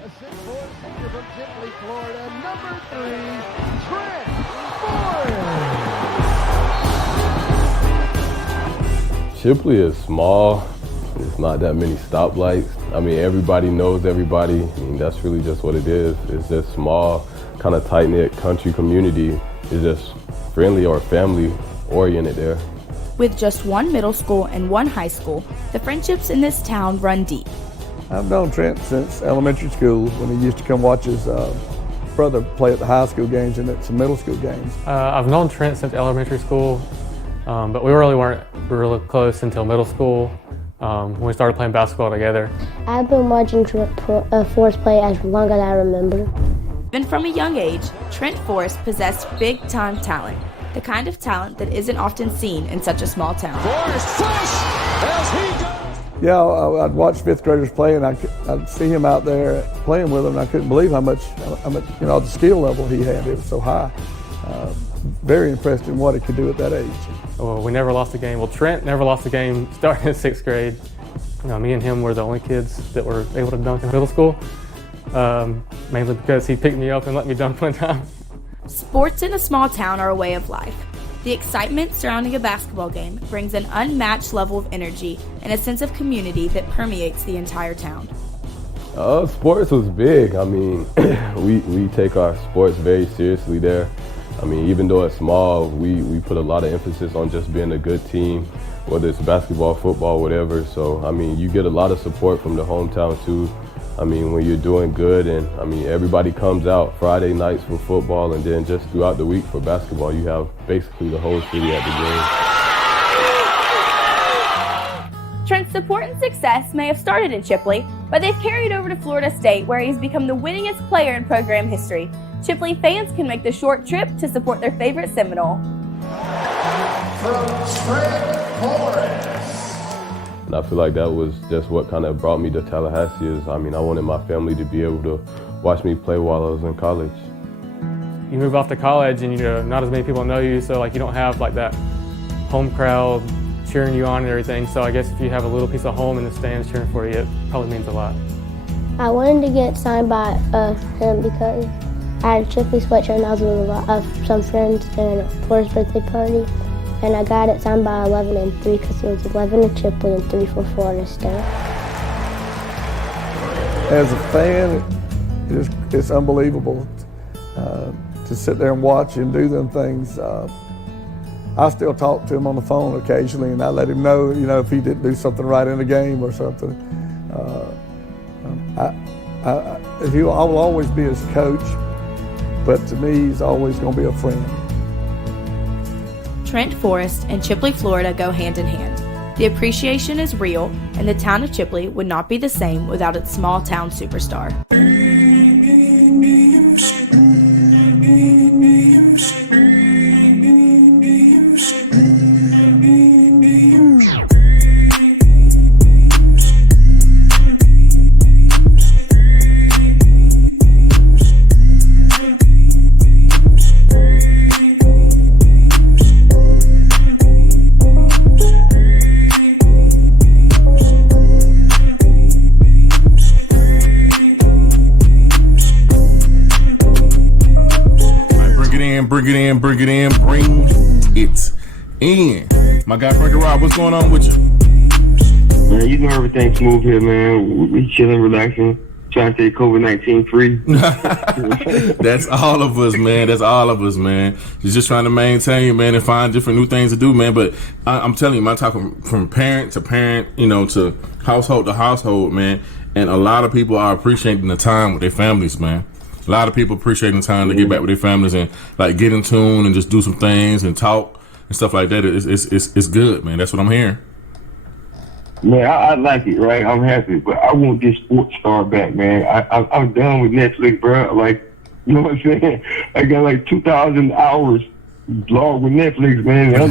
A 6'4" senior from Chipley, Florida, number 3, Trent Forrest. Chipley is small. It's not that many stoplights. I mean, everybody knows everybody. I mean, that's really just what it is. It's just small, kind of tight-knit country community. It's just friendly or family-oriented there. With just one middle school and one high school, the friendships in this town run deep. I've known Trent since elementary school when he used to come watch his brother play at the high school games and at some middle school games. I've known Trent since elementary school, but we really weren't really close until middle school when we started playing basketball together. I've been watching Forrest play as long as I remember. Even from a young age, Trent Forrest possessed big-time talent, the kind of talent that isn't often seen in such a small town. Forrest fresh as he goes. Yeah, I'd watch fifth graders play, and I'd see him out there playing with them, and I couldn't believe how much the skill level he had. It was so high. Very impressed in what he could do at that age. Well, we never lost a game. Well, Trent never lost a game starting in 6th grade. Me and him were the only kids that were able to dunk in middle school, mainly because he picked me up and let me dunk one time. Sports in a small town are a way of life. The excitement surrounding a basketball game brings an unmatched level of energy and a sense of community that permeates the entire town. Sports was big. I mean, we take our sports very seriously there. I mean, even though it's small, we put a lot of emphasis on just being a good team, whether it's basketball, football, whatever. So, I mean, you get a lot of support from the hometown too. I mean, when you're doing good, and I mean, everybody comes out Friday nights for football, and then just throughout the week for basketball, you have basically the whole city at the game. Trent's support and success may have started in Chipley, but they've carried over to Florida State, where he's become the winningest player in program history. Chipley fans can make the short trip to support their favorite Seminole. From Trent Forrest. And I feel like that was just what kind of brought me to Tallahassee. I mean, I wanted my family to be able to watch me play while I was in college. You move off to college and not as many people know you, so you don't have that home crowd cheering you on and everything. So I guess if you have a little piece of home in the stands cheering for you, it probably means a lot. I wanted to get signed by him because I had a Chipley sweatshirt and I was with some friends and for his birthday party. And I got it signed by 11 and 3 because he was 11 at Chipley and 3 for Florida State. As a fan, it's unbelievable to sit there and watch him do them things. I still talk to him on the phone occasionally, and I let him know, if he didn't do something right in a game or something. I will always be his coach, but to me, he's always going to be a friend. Trent Forrest and Chipley, Florida go hand in hand. The appreciation is real, and the town of Chipley would not be the same without its small town superstar. Bring it in. My guy Frankie Rob, what's going on with you? Man, you know everything's smooth here, man. We chilling, relaxing, trying to stay COVID-19 free. That's all of us, man. You're just trying to maintain, man, and find different new things to do, man. But I'm telling you, man, talking from parent to parent, to household to household, man. And a lot of people are appreciating the time with their families, man. A lot of people appreciating the time to get back with their families and get in tune and just do some things and talk and stuff like that. It's good, man. That's what I'm hearing. Man, I like it, right? I'm happy, but I want this sports star back, man. I'm done with Netflix, bro. You know what I'm saying? I got 2,000 hours logged with Netflix, man. I'm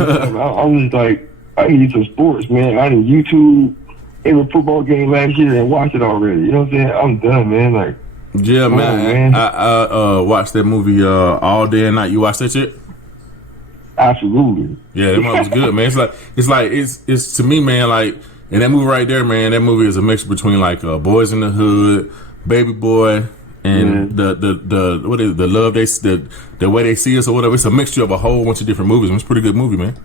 just I need some sports, man. I did YouTube every football game last year and watched it already. You know what I'm saying? I'm done, man. Yeah, man. I watched that movie All Day and Night. You watched that shit? Absolutely. Yeah, that movie was good, man. It's to me, man, in that movie right there, man, that movie is a mixture between Boys in the Hood, Baby Boy, and the what is it, the love the way they see us or whatever. It's a mixture of a whole bunch of different movies. It's a pretty good movie, man.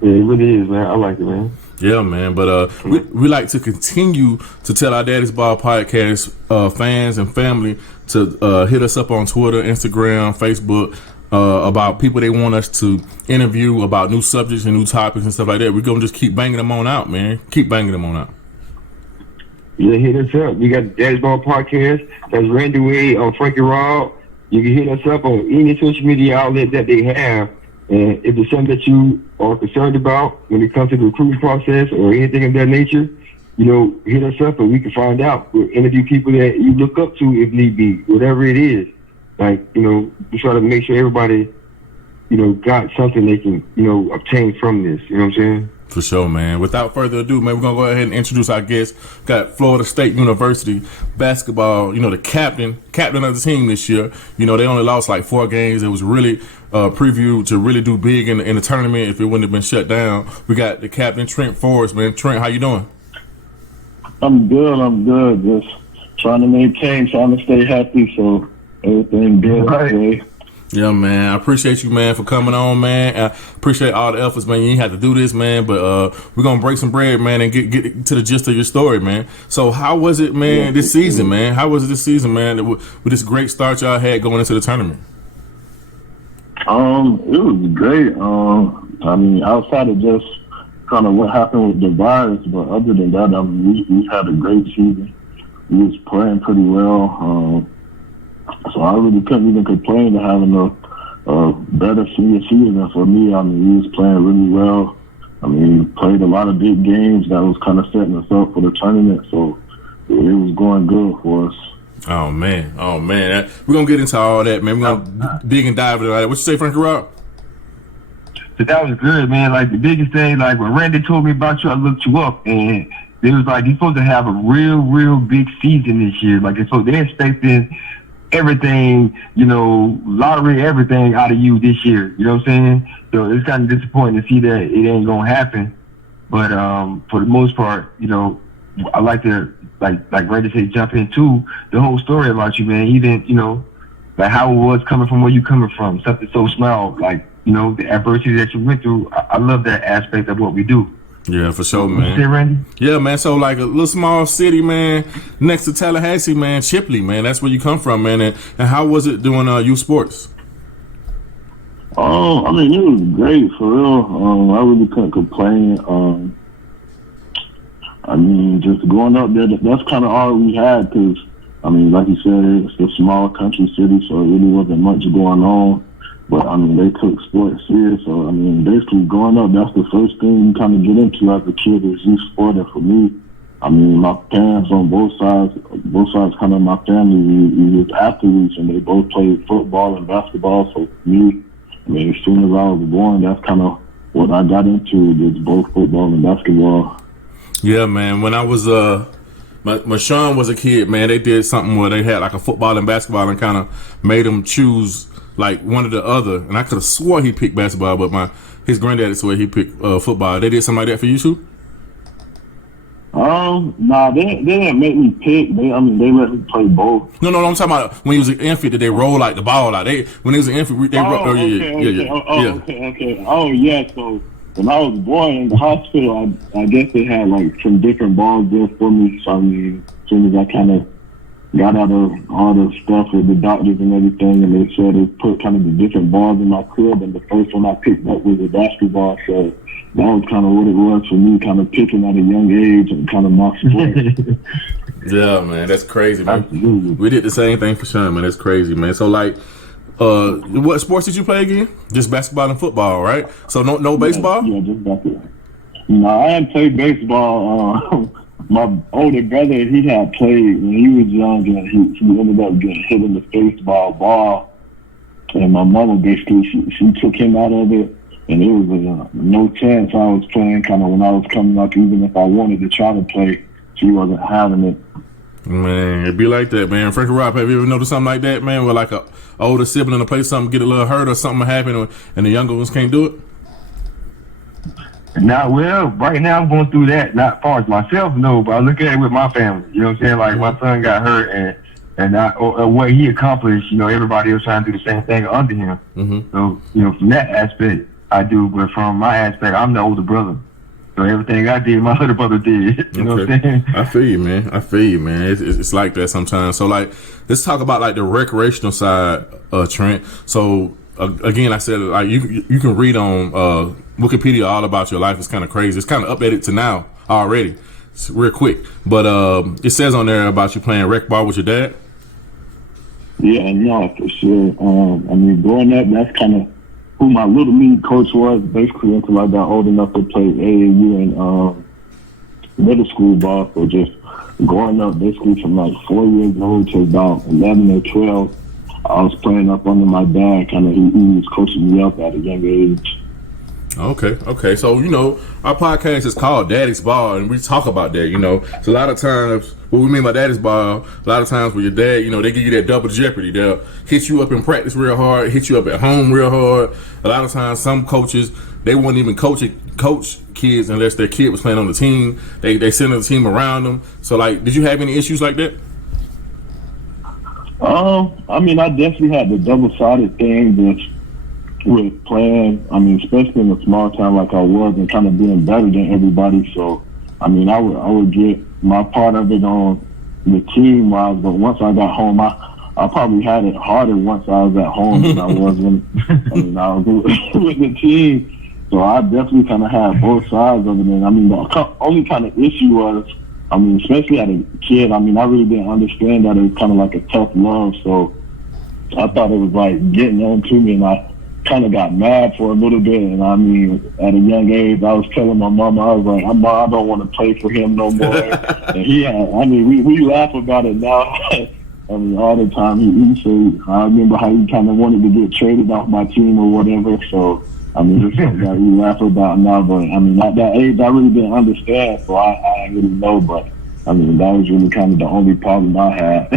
Yeah, it really is, man. I like it, man. Yeah, man. But we like to continue to tell our Daddy's Ball podcast fans and family to hit us up on Twitter, Instagram, Facebook about people they want us to interview about new subjects and new topics and stuff like that. We're gonna just keep banging them on out, man. Keep banging them on out. Yeah, hit us up. We got the Daddy's Ball podcast. That's Randy Wade on Frankie Rob. You can hit us up on any social media outlet that they have. And if it's something that you are concerned about when it comes to the recruiting process or anything of that nature, hit us up and we can find out. We'll interview people that you look up to if need be, whatever it is. Like, we try to make sure everybody, got something they can, obtain from this. You know what I'm saying? For sure, man. Without further ado, man, we're going to go ahead and introduce our guest. Got Florida State University basketball, the captain of the team this year. They only lost like 4 games. It was really previewed to really do big in the tournament if it wouldn't have been shut down. We got the captain, Trent Forrest, man. Trent, how you doing? I'm good. Just trying to maintain, trying to stay happy, so everything good. Right. Yeah, man. I appreciate you, man, for coming on, man. I appreciate all the efforts, man. You ain't have to do this, man, but we're going to break some bread, man, and get to the gist of your story, man. So how was it, man, this season, man? How was it this season, man, with this great start y'all had going into the tournament? It was great. Outside of just kind of what happened with the virus, but other than that, we had a great season. We was playing pretty well. So I really couldn't even complain to having a better senior season for me. We was playing really well. We played a lot of big games that was kind of setting us up for the tournament. So it was going good for us. Oh, man. We're going to get into all that, man. We're going to dig and dive into all that. What you say, Frankie Rob? So that was good, man. Like, the biggest thing, like, when Randy told me about you, I looked you up, and it was like, you're supposed to have a real big season this year. Like, so they're expecting everything, lottery, everything out of you this year. You know what I'm saying? So it's kind of disappointing to see that it ain't going to happen. But for the most part, I like to, like Randy said, jump into the whole story about you, man. Even, like how it was coming from where you coming from. Something so small, like, the adversity that you went through. I love that aspect of what we do. Yeah, for sure, man. You say, Randy? Yeah, man. So, like a little small city, man, next to Tallahassee, man, Chipley, man. That's where you come from, man. And how was it doing youth sports? It was great, for real. I really couldn't complain. Just going up there, that's kind of all we had because, like you said, it's a small country city, so it really wasn't much going on. But, they took sports serious. So, basically going up, that's the first thing you kind of get into as a kid is youth sport. And for me, my parents on both sides kind of my family, we was athletes and they both played football and basketball. So for me, as soon as I was born, that's kind of what I got into, was both football and basketball. Yeah, man. When I was, my Sean was a kid, man, they did something where they had like a football and basketball and kind of made him choose like one or the other, and I could have swore he picked basketball, but his granddaddy swore he picked football. They did something like that for you too? Nah, they didn't make me pick. They let me play both. No, I'm talking about when he was an infant. Did they roll like the ball out? When he was an infant, they roll. Okay. Oh yeah. So when I was born in the hospital, I guess they had like some different balls there for me. So as soon as I kind of got out of all the stuff with the doctors and everything, and they said they put kind of the different balls in my crib, and the first one I picked up was a basketball. So that was kind of what it was for me, kind of picking at a young age and kind of my sport. Yeah, man, that's crazy, man. Absolutely. We did the same thing for Sean, man. That's crazy, man. So, like, what sports did you play again? Just basketball and football, right? So no baseball? Yeah, just basketball. No, I hadn't played baseball. My older brother, he had played when he was young, and he ended up getting hit in the face by a ball. And my mother basically, she took him out of it, and it was no chance I was playing. Kind of when I was coming up, even if I wanted to try to play, she wasn't having it. Man, it'd be like that, man. Frankie Rob, have you ever noticed something like that, man, where like a older sibling to play something, get a little hurt or something happen, and the younger ones can't do it? Right now I'm going through that. Not as far as myself, no, but I look at it with my family. You know what I'm saying? Like my son got hurt, and what he accomplished. You know, everybody else trying to do the same thing under him. So you know, from that aspect, I do. But from my aspect, I'm the older brother. So everything I did, my little brother did. You know what I'm saying? I feel you, man. It's like that sometimes. So like, let's talk about like the recreational side, Trent. So again, I said like you can read on Wikipedia all about your life. It's kind of crazy. It's kind of updated to now already. It's real quick, but it says on there about you playing rec ball with your dad. Yeah, no, for sure. I mean, growing up, that's kind of who my little league coach was, basically until I got old enough to play AAU and middle school ball. So just growing up, basically from like 4 years old to about 11 or 12, I was playing up under my dad. Kind of, he was coaching me up at a young age. Okay. So, you know, our podcast is called Daddy's Ball, and we talk about that, you know. So a lot of times, what we mean by Daddy's Ball, a lot of times with your dad, you know, they give you that double jeopardy. They'll hit you up in practice real hard, hit you up at home real hard. A lot of times, some coaches, they wouldn't even coach kids unless their kid was playing on the team. They send the team around them. So, like, did you have any issues like that? I mean, I definitely had the double-sided thing with playing, I mean, especially in a small town like I was, and kind of being better than everybody. So, I mean, I would get my part of it on the team wise, but once I got home, I probably had it harder once I was at home than I was when I was with the team. So I definitely kind of had both sides of it. And I mean, the only kind of issue was, I mean, especially as a kid, I mean, I really didn't understand that it was kind of like a tough love. So I thought it was like getting on to me, and I kind of got mad for a little bit. And I mean, at a young age, I was telling my mama, I was like, I don't want to play for him no more. And we laugh about it now. I mean, all the time. He said, I remember how he kind of wanted to get traded off my team or whatever. So, I mean, it's something that we laugh about now. But, I mean, at that age, I really didn't understand. So I didn't really know. But, I mean, that was really kind of the only problem I had.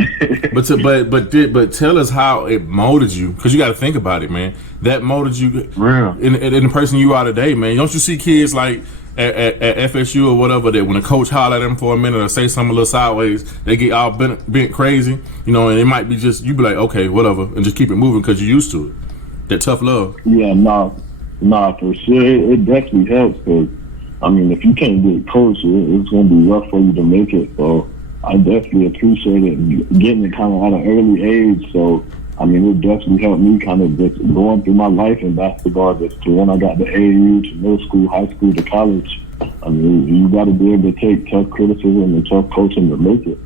but tell us how it molded you, because you got to think about it, man. That molded you in the person you are today, man. Don't you see kids like at FSU or whatever that when a coach holler at them for a minute or say something a little sideways, they get all bent crazy, you know, and it might be just, you be like, okay, whatever, and just keep it moving because you're used to it. That tough love. Yeah, nah, for sure. It definitely helps because, I mean, if you can't get coached, it's going to be rough for you to make it. So I definitely appreciate it, getting it kind of at an early age. So, I mean, it definitely helped me kind of just going through my life in basketball, just to when I got to AAU, to middle school, high school, to college. I mean, you got to be able to take tough criticism and tough coaching to make it.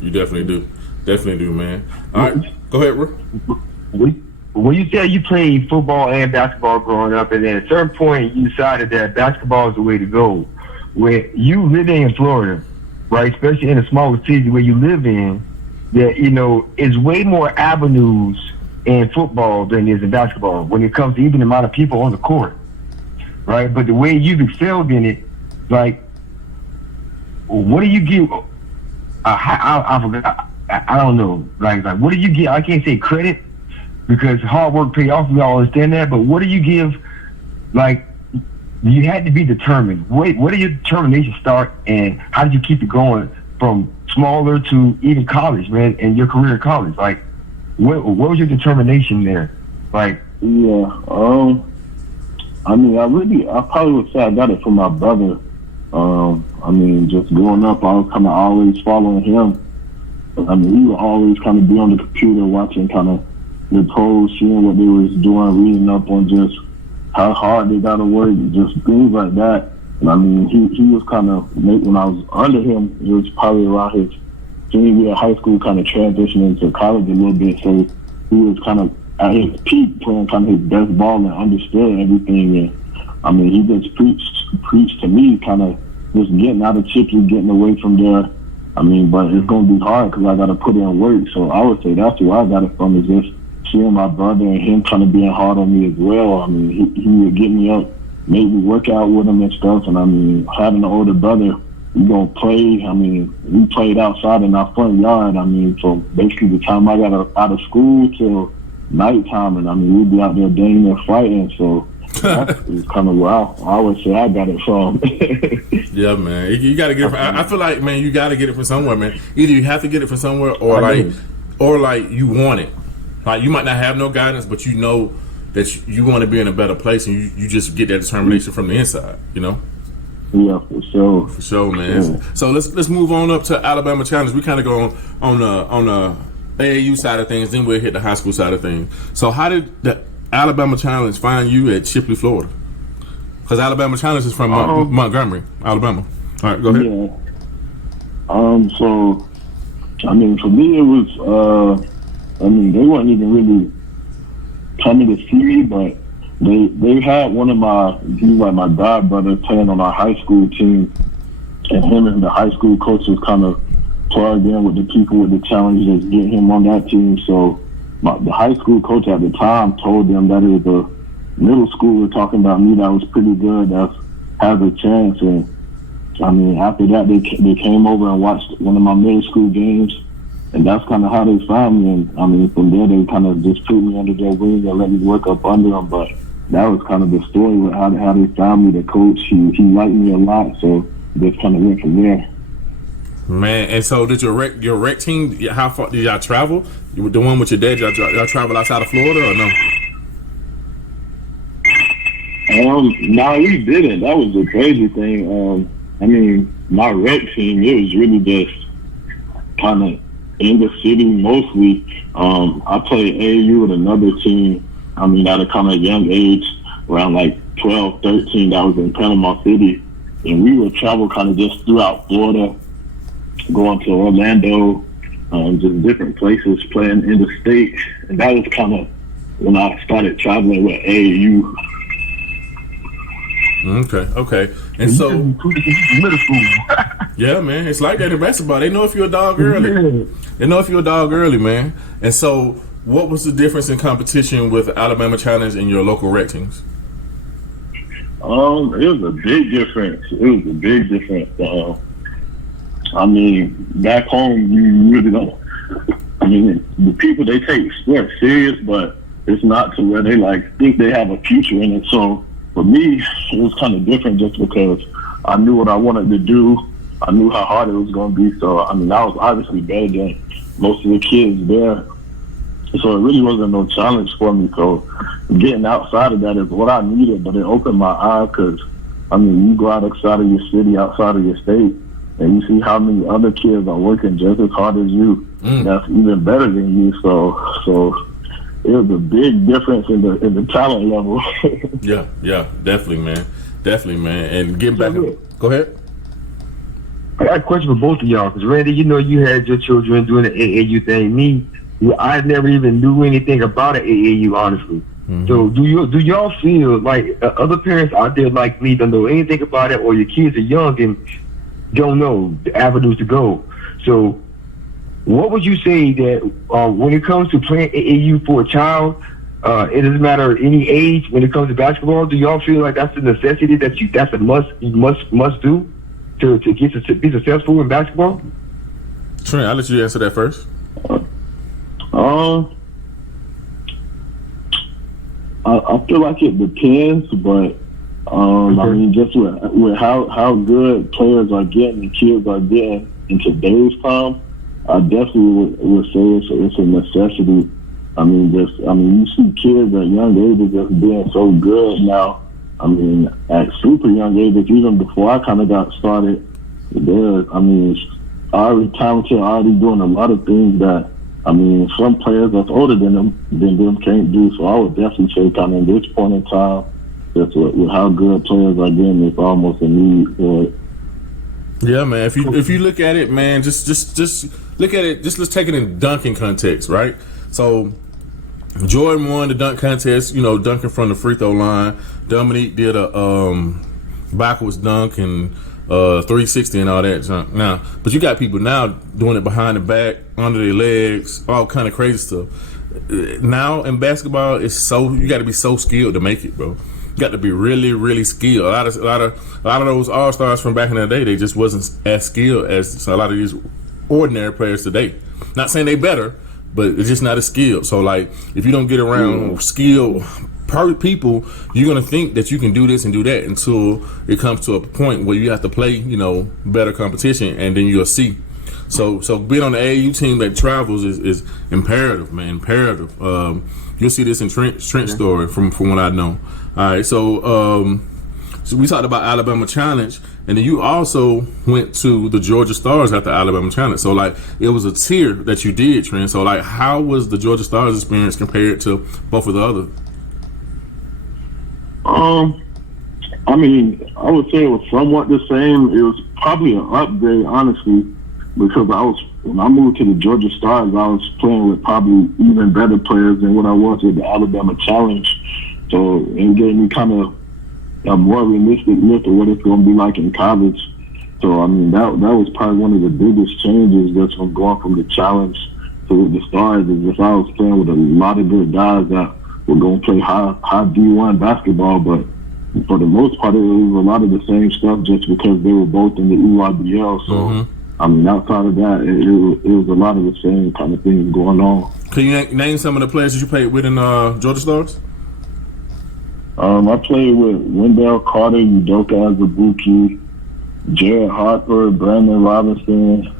You definitely do. Definitely do, man. All right, go ahead, Rick. When you said you played football and basketball growing up, and then at a certain point you decided that basketball is the way to go, when you living in Florida, right, especially in a smaller city where you live in, that, you know, it's way more avenues in football than there is in basketball when it comes to even the amount of people on the court, right? But the way you've excelled in it, like, what do you give? I forgot. I don't know. Like, what do you give? I can't say credit, because hard work pay off, we all understand that, but what do you give, like, you had to be determined. Where did your determination start, and how did you keep it going from smaller to even college, man, and your career in college? Like, what was your determination there? Like, yeah, I mean, I probably would say I got it from my brother. I mean, just growing up, I was kind of always following him. I mean, he would always kind of be on the computer watching kind of the pros, seeing what they was doing, reading up on just how hard they got to work, just things like that. And I mean, he was kind of, when I was under him, it was probably around his junior year of high school, kind of transitioning to college a little bit. So he was kind of at his peak, playing kind of his best ball and understood everything. And I mean, he just preached to me, kind of just getting out of Chipley, getting away from there. I mean, but it's going to be hard because I got to put in work. So I would say that's where I got it from, is just seeing my brother and him kind of being hard on me as well. I mean, he would get me up, make me work out with him and stuff. And I mean, having an older brother, we gonna play. I mean, we played outside in our front yard. I mean, so basically the time I got out of school till nighttime, and I mean, we'd be out there dang near fighting. So It's kind of where I would say I got it from. Yeah, man. You got to get it from, I feel like, man, you got to get it from somewhere, man. Either you have to get it from somewhere or like you want it. Like you might not have no guidance, but you know that you want to be in a better place, and you just get that determination from the inside, you know? Yeah, for sure. For sure, man. Yeah. So let's move on up to Alabama Challenge. We kind of go on the AAU side of things, then we'll hit the high school side of things. So how did the Alabama Challenge find you at Chipley, Florida? Because Alabama Challenge is from Montgomery, Alabama. All right, go ahead. Yeah. So, I mean, for me, it was, they weren't even really coming to see me, but they had one of he was like my god brother playing on our high school team, and him and the high school coach was kind of plugged in with the people with the challenge to get him on that team. So the high school coach at the time told them that it was a middle schooler talking about me that was pretty good, that has a chance. And I mean, after that, they came over and watched one of my middle school games, and that's kind of how they found me. And I mean, from there, they kind of just put me under their wing and let me work up under them. But that was kind of the story with how they found me. The coach, he liked me a lot, so just kind of went from there. Man, and so did your rec team? How far did y'all travel? You were the one with your dad. Y'all travel outside of Florida or no? No, we didn't. That was the crazy thing. I mean, my rec team, it was really just kind of in the city mostly. I played AAU with another team. I mean, at a kind of young age, around like 12, 13, that was in Panama City. And we would travel kind of just throughout Florida, going to Orlando, just different places, playing in the state. And that was kind of when I started traveling with AAU. Okay. And so, middle school. yeah, man, it's like that in basketball. They know if you're a dog early. They know if you're a dog early, man. And so, what was the difference in competition with Alabama Challenge and your local rec teams? It was a big difference. I mean, back home, you really don't. I mean, the people, they take sports serious, but it's not to where they think they have a future in it. So for me, it was kind of different just because I knew what I wanted to do. I knew how hard it was going to be. So, I mean, I was obviously better than most of the kids there. So it really wasn't no challenge for me. So getting outside of that is what I needed, but it opened my eyes because, I mean, you go outside of your city, outside of your state, and you see how many other kids are working just as hard as you. That's even better than you. So it was a big difference in the talent level. Yeah, definitely, man. And getting back, go ahead. I got a question for both of y'all, because Randy, you had your children doing the AAU thing. I never even knew anything about an AAU, honestly. Mm-hmm. So do y'all feel like other parents out there like me don't know anything about it, or your kids are young and don't know the avenues to go? So what would you say that when it comes to playing AAU for a child, it doesn't matter any age, when it comes to basketball, do y'all feel like that's a necessity, that's a must do to be successful in basketball? Trent, I'll let you answer that first. I feel like it depends, but I mean, just with how good players are getting and kids are getting in today's time, I definitely would say it's a necessity. I mean, you see kids at young ages just being so good now. I mean, at super young ages, even before I kind of got started, already talented, already doing a lot of things that, I mean, some players that's older than them can't do. So I would definitely say kind of at this point in time, just with how good players are getting, it's almost a need for it. Yeah, man. If you look at it, man, just look at it. Just let's take it in dunking context, right? So Jordan won the dunk contest, dunking from the free throw line. Dominique did a backwards dunk and 360 and all that junk. Now, but you got people now doing it behind the back, under their legs, all kind of crazy stuff. Now in basketball, you got to be so skilled to make it, bro. You got to be really, really skilled. A lot of those all stars from back in the day, they just wasn't as skilled as a lot of these ordinary players today. Not saying they better, but it's just not as skilled. So like, if you don't get around skilled people, you're gonna think that you can do this and do that until it comes to a point where you have to play, better competition, and then you'll see. So being on the AAU team that travels is imperative, man. Imperative. You'll see this in Trent's story from what I know. All right, so we talked about Alabama Challenge, and then you also went to the Georgia Stars after Alabama Challenge. So like it was a tier that you did, Trent. So like, how was the Georgia Stars experience compared to both of the others? I mean, I would say it was somewhat the same. It was probably an upgrade, honestly, because when I moved to the Georgia Stars, I was playing with probably even better players than what I was with the Alabama Challenge. So it gave me kind of a more realistic look at what it's going to be like in college. So I mean, that was probably one of the biggest changes just from going from the Challenge to the Stars. Is just I was playing with a lot of good guys that were going to play high D1 basketball, but for the most part, it was a lot of the same stuff just because they were both in the EYBL. So, I mean, outside of that, it was a lot of the same kind of things going on. Can you name some of the players that you played with in Georgia Stars? I played with Wendell Carter, Udoka Azubuike, Jared Harper, Brandon Robinson,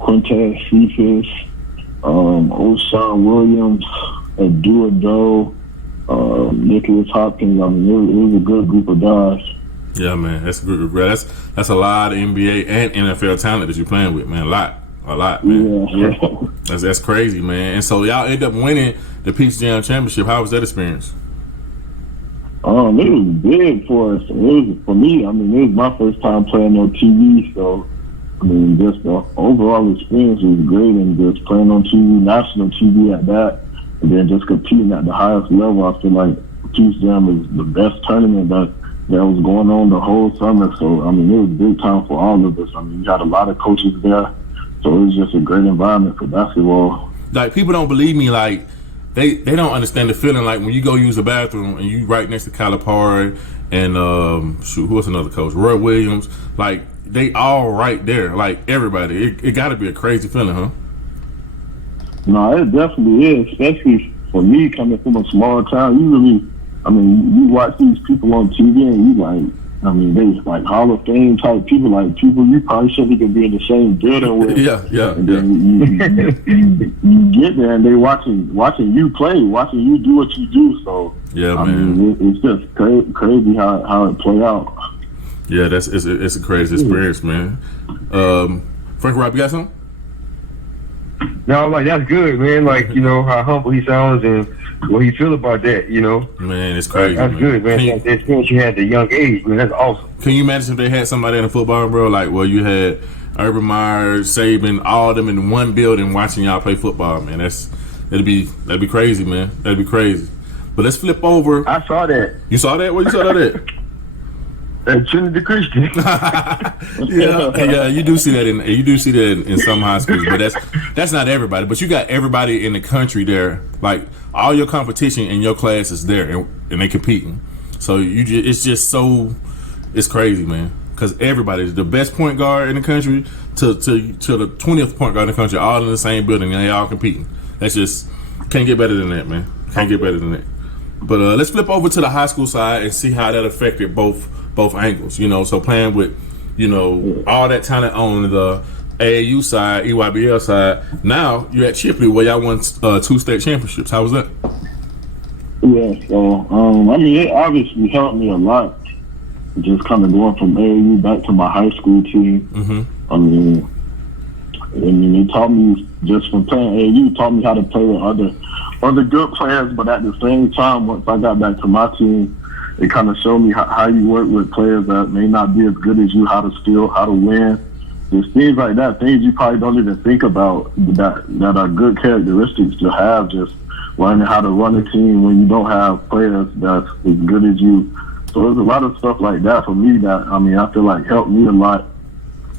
Quintez Cephas, O'Shawn Williams, Adu Ado, Nicholas Hopkins. I mean, it was a good group of guys. Yeah, man, that's good. That's a lot of NBA and NFL talent that you're playing with, man. A lot, man. Yeah. That's crazy, man. And so y'all end up winning the Peach Jam Championship. How was that experience? It was big for us. For me, I mean, it was my first time playing on TV, so I mean, just the overall experience was great, and just playing on TV, national TV at that, and then just competing at the highest level. I feel like Peach Jam is the best tournament that was going on the whole summer. So I mean, it was big time for all of us. I mean, you had a lot of coaches there, so it was just a great environment for basketball. Like, people don't believe me, like they don't understand the feeling like when you go use the bathroom and you right next to Calipari and who was another coach, Roy Williams, like they all right there, like everybody. It got to be a crazy feeling, huh? No, it definitely is, especially for me coming from a small town. You watch these people on TV and they like Hall of Fame type people, like people you probably shouldn't even be in the same building with. Yeah. And then you get there and they watching you play, watching you do what you do. So yeah, I man, mean, it's just crazy how it play out. Yeah, it's a crazy experience, man. Frank Rob, you got something? No, I'm like, that's good, man. Like, how humble he sounds and what he feel about that, Man, it's crazy. That's good, man. The experience you had at a young age, man, that's awesome. Can you imagine if they had somebody in the football, bro? Like, well, you had Urban Meyer, Saban, all of them in one building watching y'all play football, man. That'd be crazy, man. That'd be crazy. But let's flip over. I saw that. You saw that? Where you saw that at? At Trinity Christian. Yeah, you do see that in some high schools, but that's not everybody. But you got everybody in the country there, like all your competition in your class is there, and they competing. So it's crazy, man. Because everybody's the best point guard in the country to the 20th point guard in the country, all in the same building, and they all competing. That's just can't get better than that, man. Can't get better than that. But let's flip over to the high school side and see how that affected both angles, so playing with, all that talent on the AAU side, EYBL side. Now you're at Chipley where y'all won 2 state championships. How was that? Yeah, so I mean, it obviously helped me a lot, just kind of going from AAU back to my high school team. Mm-hmm. I mean, it taught me, just from playing AAU, taught me how to play with other good players, but at the same time, once I got back to my team, it kind of showed me how you work with players that may not be as good as you, how to win. There's things like that, things you probably don't even think about that are good characteristics to have, just learning how to run a team when you don't have players that's as good as you. So there's a lot of stuff like that for me that, I feel like helped me a lot,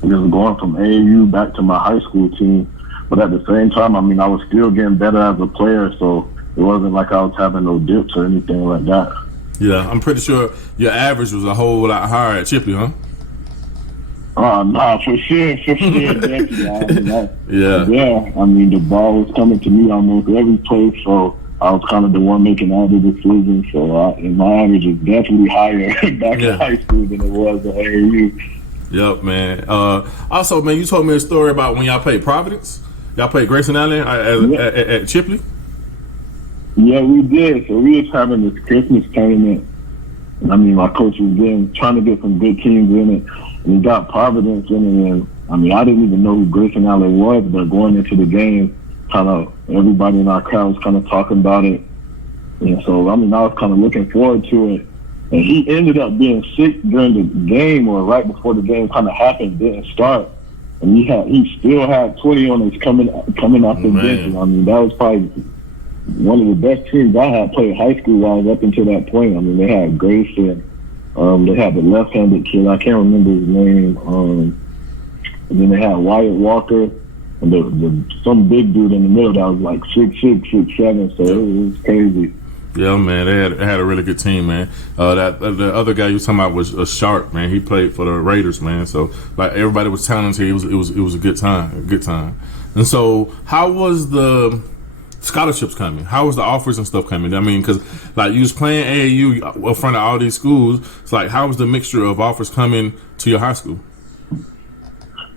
just going from AAU back to my high school team. But at the same time, I was still getting better as a player, so it wasn't like I was having no dips or anything like that. Yeah, I'm pretty sure your average was a whole lot higher at Chipley, huh? Nah, for sure, definitely. Yeah. Yeah, the ball was coming to me almost every play, so I was kind of the one making all the decisions. So and my average is definitely higher back in high school than it was at AAU. Yep, man. Also, man, you told me a story about when y'all played Providence. Y'all played Grayson Allen at Chipley? Yeah, we did. So we was having this Christmas tournament. I mean, my coach was trying to get some good teams in it. And he got Providence in it. And, I mean, I didn't even know who Grayson Allen was, but going into the game, kind of everybody in our crowd was kind of talking about it. And so, I mean, I was kind of looking forward to it. And he ended up being sick during the game, or right before the game kind of happened, didn't start. And he still had 20 on us coming off the bench. I mean, that was probably one of the best teams I had played high school-wise up until that point. I mean, they had Grayson, they had the left-handed kid, I can't remember his name. And then they had Wyatt Walker, and some big dude in the middle that was like 6'6", 6'7", so it was crazy. Yeah, man, they had a really good team, man. The other guy you were talking about was Sharp, man. He played for the Raiders, man. So like everybody was talented. It was a good time, And so, how was the scholarships coming? How was the offers and stuff coming? I mean, because like you was playing AAU in front of all these schools. It's like, how was the mixture of offers coming to your high school?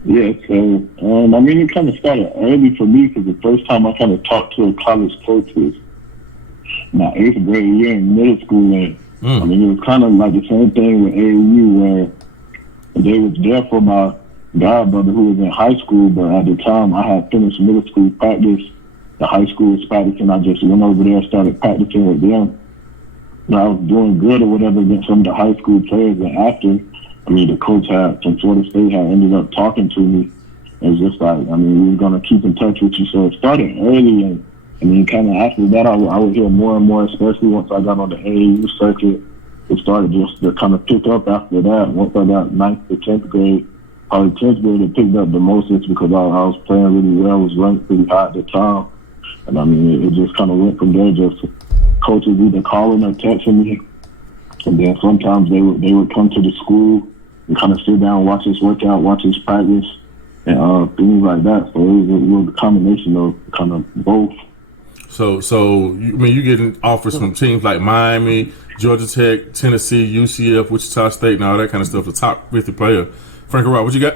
Yeah, so I mean, it kind of started early for me because the first time I kind of talked to a college coach was my 8th grade year in middle school. And I mean, it was kind of like the same thing with AAU, where they was there for my godbrother who was in high school, but at the time I had finished middle school practice. The high school was practicing. I just went over there, started practicing with them. And I was doing good or whatever against some of the high school players. And after, I mean, the coach from Forrest State had ended up talking to me. It was just like, I mean, we were going to keep in touch with you. So it started early, and I mean, kind of after that, I would hear more and more, especially once I got on the AAU circuit. It started just to kind of pick up after that. Once I got 9th to 10th grade, probably 10th grade, it picked up the most because I was playing really well, was ranked pretty high at the time. And I mean, it just kind of went from there. Just coaches either calling or texting me, and then sometimes they would come to the school and kind of sit down, watch us work out, watch us practice, and things like that. So it was a combination of kind of both. So you getting offers from teams like Miami, Georgia Tech, Tennessee, UCF, Wichita State, and all that kind of stuff. The top 50 player. Frank Rob, what you got?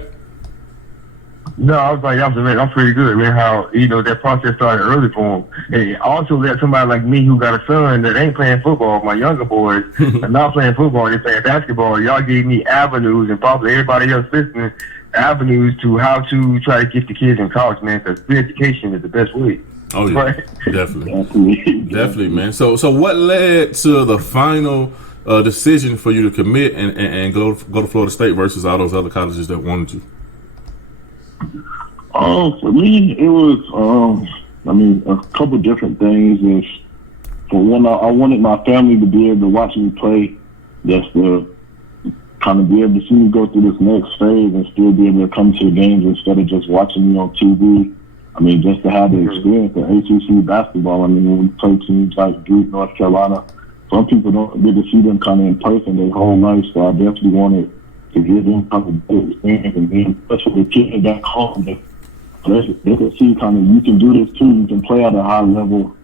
No, I was like, I'm pretty good, man. How, that process started early for him. And also let somebody like me who got a son that ain't playing football, my younger boys, are not playing football, they're playing basketball. Y'all gave me avenues, and probably everybody else listening, avenues to how to try to get the kids in college, man, because free education is the best way. Oh, yeah, right? Definitely, man. So what led to the final decision for you to commit and go to Florida State versus all those other colleges that wanted you? For me, it was, I mean, a couple different things. For one, I wanted my family to be able to watch me play, just to kind of be able to see me go through this next phase and still be able to come to the games instead of just watching me on TV. I mean, just to have the experience of ACC basketball. I mean, when we play teams like Duke, North Carolina, some people don't get to see them kind of in person their whole life, so I definitely wanted to give them kind of good experience and be in touch with the kids back home. They can see kind of, you can do this too. You can play at a high level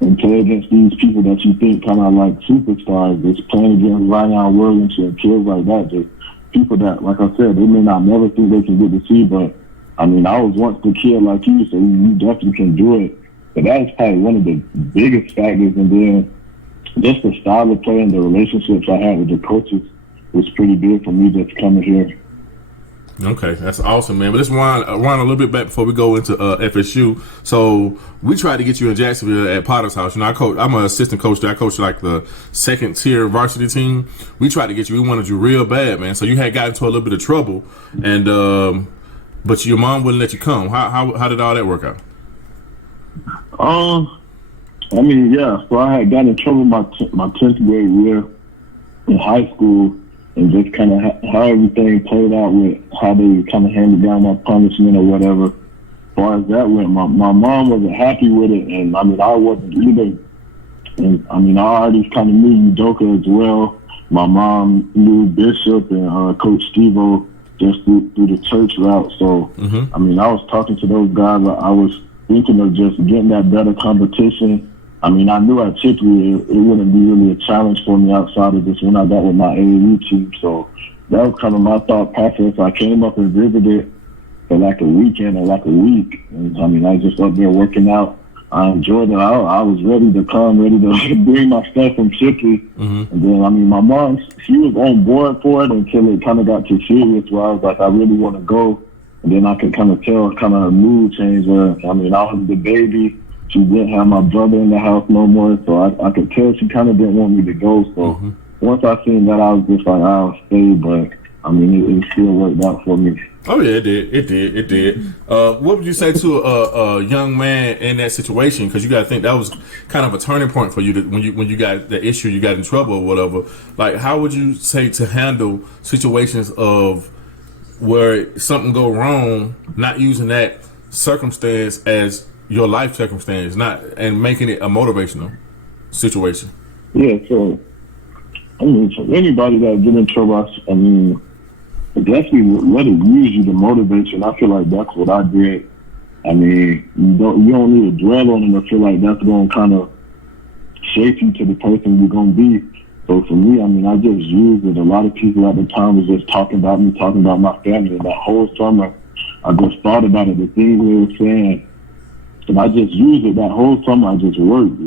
and play against these people that you think kind of like superstars. Just playing against Ryan Williams and kids like that. Just people that, like I said, they may not never think they can get to see, but I mean, I was once the kid like you, so you definitely can do it. But that was probably one of the biggest factors. And then just the style of play and the relationships I had with the coaches was pretty big for me just coming here. Okay, that's awesome, man. But let's wind a little bit back before we go into FSU. So we tried to get you in Jacksonville at Potter's House. I'm an assistant coach there. I coach like the second tier varsity team. We tried to get you. We wanted you real bad, man. So you had got into a little bit of trouble, and but your mom wouldn't let you come. How did all that work out? I mean, yeah. So I had got in trouble my 10th grade year in high school, and just kind of how everything played out with how they kind of handed down my punishment or whatever. As far as that went, my mom wasn't happy with it, and I mean, I wasn't either. And I mean, I already kind of knew Udoka as well. My mom knew Bishop and Coach Steve-O just through the church route. So, I mean, I was talking to those guys. I was thinking of just getting that better competition I mean, I knew at Chipley it wouldn't be really a challenge for me outside of just when I got with my AAU team. So that was kind of my thought process. I came up and visited for like a weekend or like a week. And I mean, I was just up there working out. I enjoyed it. I was ready to come, ready to bring my stuff from Chipley. And then, I mean, my mom, she was on board for it until it kind of got too serious where I was like, I really want to go. And then I could kind of tell kind of a mood change where, I mean, I was the baby. She didn't have my brother in the house no more, so I could tell she kind of didn't want me to go. So once I seen that, I was just like, I'll stay. But, I mean, it still worked out for me. Oh, yeah, it did. What would you say to a young man in that situation? Because you got to think that was kind of a turning point for you when you got the issue, you got in trouble or whatever. Like, how would you say to handle situations of where something go wrong, not using that circumstance as your life circumstance, and making it a motivational situation? Yeah, so I mean, for anybody that get in trouble, I mean, definitely let it use you to motivate you. And I feel like that's what I did. I mean, you don't need to dwell on it. I feel like that's going to kind of shape you to the person you're going to be. So for me, I mean, I just used it. A lot of people at the time was just talking about me, talking about my family. And that whole summer, I just thought about it, the things they were saying. And I just used it that whole summer. I just worked.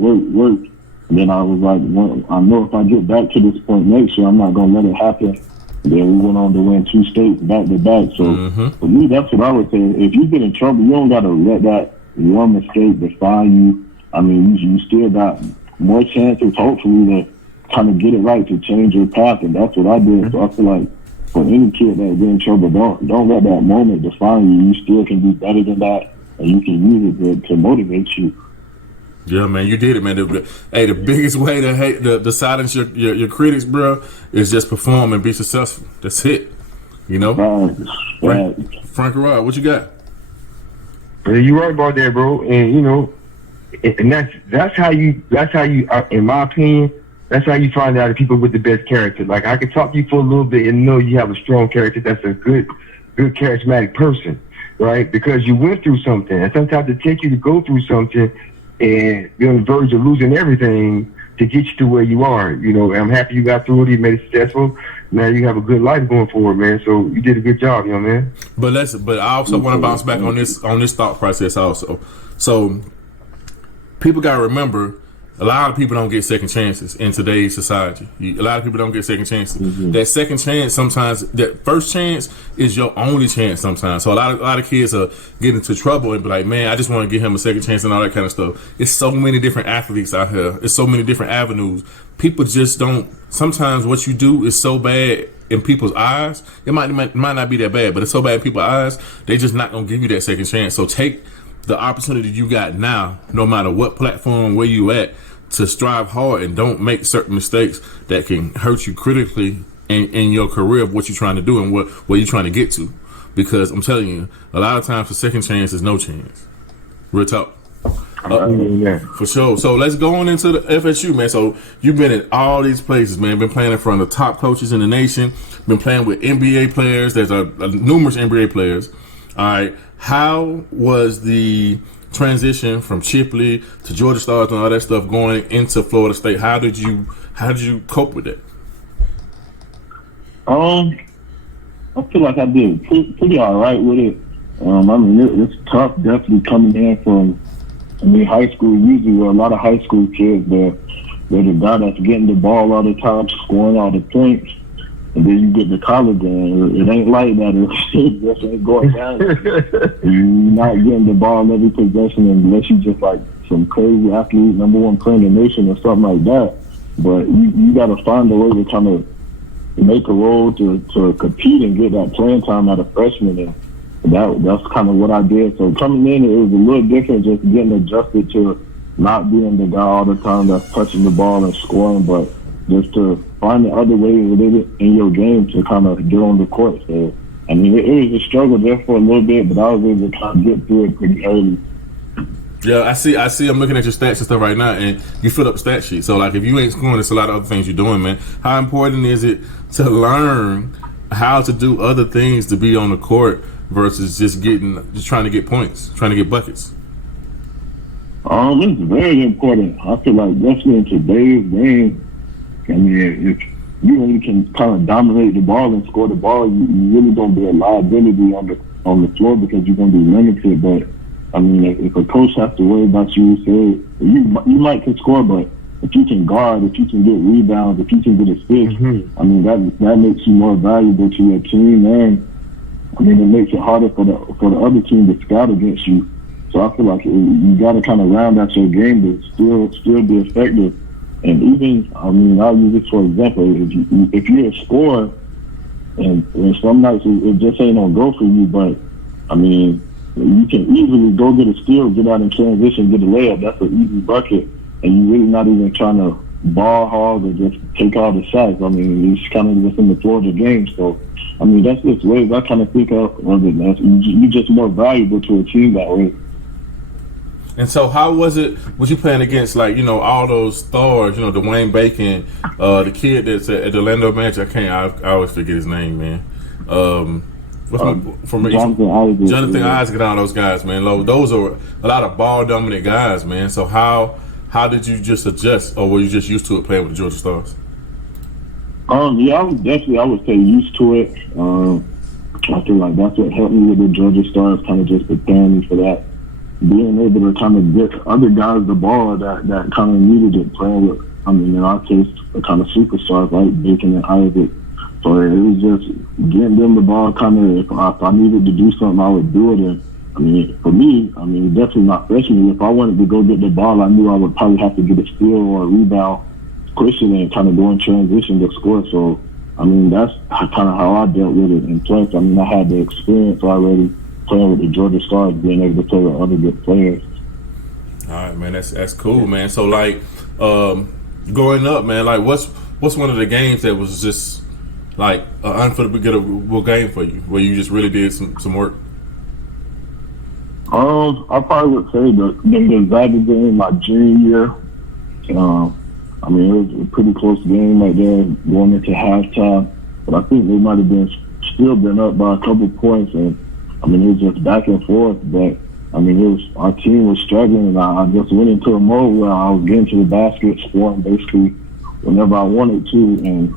And then I was like, well, I know if I get back to this point next year, I'm not going to let it happen. And then we went on to win 2 states back to back. So for me, that's what I would say. If you get in trouble, you don't got to let that one mistake define you. I mean, you still got more chances, hopefully, to kind of get it right, to change your path. And that's what I did. So I feel like for any kid that get in trouble, don't let that moment define you. You still can be better than that. And you can use it to motivate you. Yeah, man, you did it, man. The biggest way to silence your critics, bro, is just perform and be successful. That's it. You know? Right. Frank Rod, what you got? You're right about that, bro. And you know, and that's how you in my opinion, that's how you find out the people with the best character. Like, I could talk to you for a little bit and know you have a strong character. That's a good charismatic person. Right, because you went through something, and sometimes it takes you to go through something, and you're on the verge of losing everything to get you to where you are. You know, I'm happy you got through it. You made it successful. Now you have a good life going forward, man. So you did a good job, young man. But I also want to bounce back on this thought process also. So people got to remember, a lot of people don't get second chances in today's society. A lot of people don't get second chances. That second chance, sometimes, that first chance is your only chance sometimes. So a lot of kids are getting into trouble and be like, man, I just want to give him a second chance and all that kind of stuff. It's so many different athletes out here. It's so many different avenues. People just don't, sometimes what you do is so bad in people's eyes. It might not be that bad, but it's so bad in people's eyes, they just not going to give you that second chance. So take the opportunity you got now, no matter what platform, where you at, to strive hard and don't make certain mistakes that can hurt you critically in your career of what you're trying to do and what you're trying to get to. Because I'm telling you, a lot of times the second chance is no chance. Real talk. For sure. So let's go on into the FSU, man. So you've been in all these places, man. Been playing in front of the top coaches in the nation. Been playing with NBA players. There's numerous NBA players. All right. How was the transition from Chipley to Georgia Stars and all that stuff going into Florida State? How did you cope with that? I feel like I did pretty all right with it. I mean, it's tough, definitely coming in from, high school. Usually, where a lot of high school kids, they're the guy that's getting the ball all the time, scoring all the points. And then you get to college, and it ain't like that. It just ain't going down. You're not getting the ball every possession unless you just like some crazy athlete, #1 player in the nation or something like that. But you got to find a way to kind of make a role to compete and get that playing time at a freshman. And that's kind of what I did. So coming in, it was a little different, just getting adjusted to not being the guy all the time that's touching the ball and scoring, but just to find the other ways within it in your game to kind of get on the court. So, I mean, it was a struggle there for a little bit, but I was able to kind of get through it pretty early. Yeah, I see. I'm looking at your stats and stuff right now, and you fill up stat sheet. So, like, if you ain't scoring, there's a lot of other things you're doing, man. How important is it to learn how to do other things to be on the court versus just trying to get points, trying to get buckets? It's very important. I feel like definitely in today's game, I mean, if you only can kind of dominate the ball and score the ball, you really gonna be a liability on the floor because you're gonna be limited. But I mean, if a coach has to worry about you, say you might can score, but if you can guard, if you can get rebounds, if you can get assists, I mean that makes you more valuable to your team, and I mean it makes it harder for the other team to scout against you. So I feel like you got to kind of round out your game to still be effective. And even, I mean, I'll use this for example. If you're a scorer, and some nights it just ain't gonna go for you, but I mean, you can easily go get a steal, get out in transition, get a layup. That's an easy bucket, and you're really not even trying to ball hog or just take all the shots. I mean, it's kind of just in the floor of the game. So, I mean, that's just ways I kind of think of it. You're just more valuable to a team that way. And so, how was it? Was you playing against all those stars? Dwayne Bacon, the kid that's at the Orlando Magic. I always forget his name, man. Jonathan Isaac and all those guys, man. Those are a lot of ball dominant guys, man. So how did you just adjust, or were you just used to it playing with the Georgia Stars? Yeah, I would say used to it. I feel like that's what helped me with the Georgia Stars, kind of just preparing me for that. Being able to kind of get other guys the ball that kind of needed it, playing with, I mean, in our case, a kind of superstars like Bacon and Isaac. So it was just getting them the ball kind of, if I needed to do something, I would do it. And I mean, for me, I mean, definitely my freshman year, if I wanted to go get the ball, I knew I would probably have to get a steal or a rebound quickly and kind of go in transition to score. So, I mean, that's kind of how I dealt with it. And plus, I mean, I had the experience already playing with the Georgia Stars, being able to play with other good players. All right, man, that's cool, man. So, growing up, man, what's one of the games that was just an unforgettable game for you, where you just really did some work? I probably would say the Gonzaga game my junior year. I mean, it was a pretty close game right there going into halftime, but I think they might have still been up by a couple points, and I mean, it was just back and forth, but I mean, our team was struggling, and I just went into a mode where I was getting to the basket, scoring basically whenever I wanted to, and